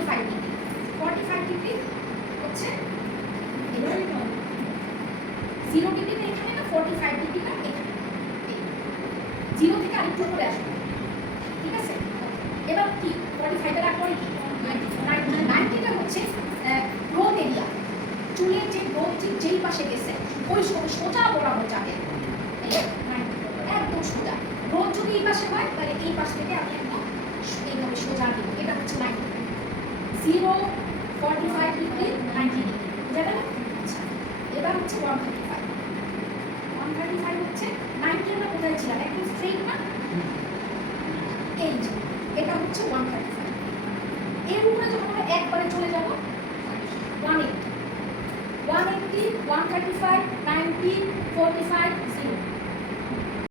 45 degree. 45 degree হচ্ছে 0 ডিগ্রিটা এখানে না, 45 ডিগ্রিটা এখানে। 0 থেকে আরেকটু উপরে আসবে, ঠিক আছে? এবার কি 45 এর পরে কি 90টা হচ্ছে গ্রোথ এরিয়া। চুলের যে গ্রোথ যেই পাশে গেছে ওই সোজা বরাবর যাবে, একদম সোজা। গ্রোথ যদি এই পাশে হয় তাহলে এই পাশ থেকে আমি একদম এইভাবে সোজা দিব। এটা হচ্ছে 90। 0, 45 ডিগ্রি, 90 ডিগ্রি, বুঝা গেল? আচ্ছা, এবার হচ্ছে 135। 135 হচ্ছে 90 আমরা কোথায় ছিলাম, একদম স্ট্রেট না, এই যে এটা হচ্ছে 135। এর উপরে যখন আমরা একবারে চলে যাব 180, 180, 135, 90,